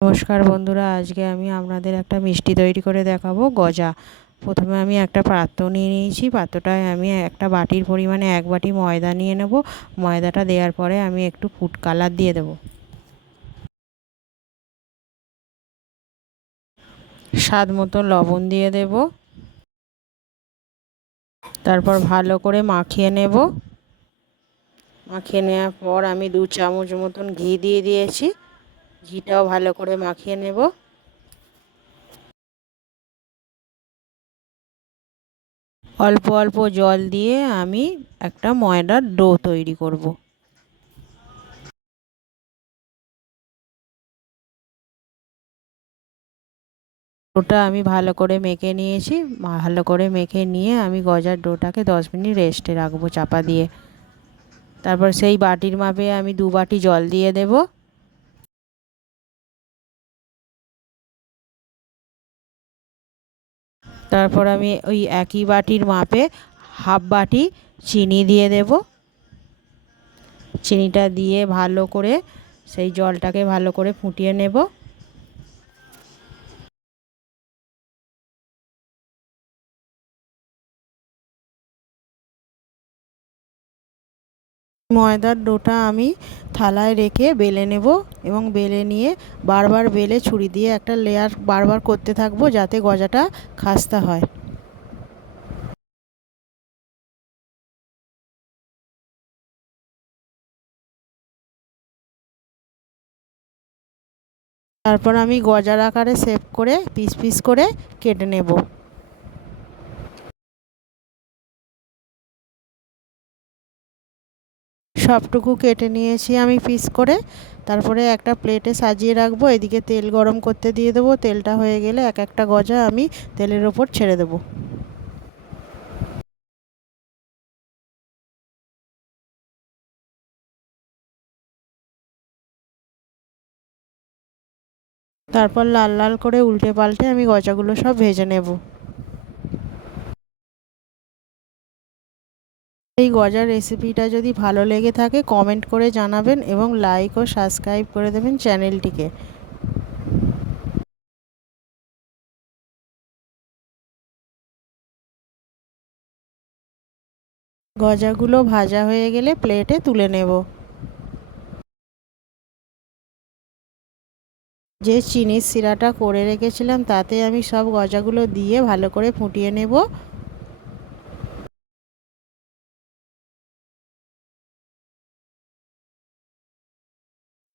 নমস্কার বন্ধুরা, আজকে আমি আপনাদের একটা মিষ্টি তৈরি করে দেখাবো, গজা। প্রথমে আমি একটা পাত্র নিয়ে নিয়েছি। পাত্রটায় আমি একটা বাটির পরিমাণে 1 বাটি ময়দা নিয়ে নেব। ময়দাটা দেওয়ার পরে আমি একটু ফুড কালার দিয়ে দেব, স্বাদ মতো লবণ দিয়ে দেব। তারপর ভালো করে মাখিয়ে নেব। মাখিয়ে নেওয়ার পর আমি 2 চামচ মতন ঘি দিয়ে দিয়েছি। ঘিটাও ভালো করে মাখিয়ে নেব। অল্প অল্প জল দিয়ে আমি একটা ময়দার ডো তৈরি করব। ডোটা আমি ভালো করে মেখে নিয়েছি। ভালো করে মেখে নিয়ে আমি গজার ডোটাকে 10 মিনিট রেস্টে রাখবো চাপা দিয়ে। তারপর সেই বাটির মাপে আমি 2 বাটি জল দিয়ে দেব। তারপর আমি ওই একই বাটির মাপে হাফ বাটি চিনি দিয়ে দেব। চিনিটা দিয়ে ভালো করে সেই জলটাকে ভালো করে ফুটিয়ে নেব। ময়দার ডোটা আমি থালায় রেখে বেলে নেব এবং বেলে নিয়ে বারবার বেলে ছুরি দিয়ে একটা লেয়ার বারবার করতে থাকবো যাতে গজাটা খাস্তা হয়। তারপর আমি গজার আকারে শেপ করে পিস পিস করে কেটে নেব। সবটুকু কেটে নিয়েছি আমি পিস করে। তারপরে একটা প্লেটে সাজিয়ে রাখবো। এদিকে তেল গরম করতে দিয়ে দেবো। তেলটা হয়ে গেলে এক একটা গজা আমি তেলের ওপর ছেড়ে দেবো। তারপর লাল লাল করে উল্টে পাল্টে আমি গজাগুলো সব ভেজে নেব। এই গজার রেসিপিটা যদি ভালো লেগে থাকে কমেন্ট করে জানাবেন এবং লাইক ও সাবস্ক্রাইব করে দেবেন চ্যানেলটিকে। গজাগুলো ভাজা হয়ে গেলে প্লেটে তুলে নেব। যে চিনির শিরাটা করে রেখেছিলাম তাতে আমি সব গজাগুলো দিয়ে ভালো করে ফুটিয়ে নেব।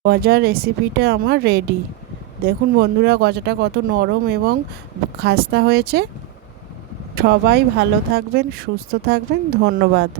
গজার রেসিপিটা আমার রেডি। দেখুন বন্ধুরা, গজাটা কত নরম এবং খাস্তা হয়েছে। সবাই ভালো থাকবেন, সুস্থ থাকবেন। ধন্যবাদ।